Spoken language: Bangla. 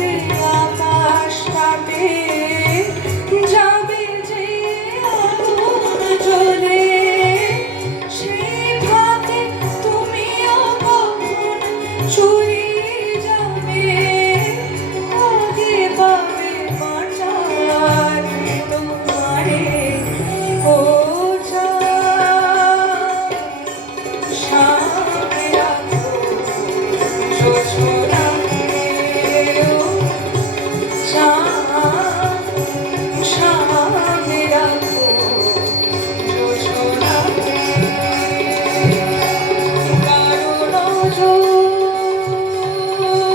রাতে আকাশ কাটে যাবে যে আগুন জ্বলে সেই ভাতে তুমিও কখন চুরিয়ে যাবে আগে পাবে বাঁচার তোমারে ও সামনে রাখো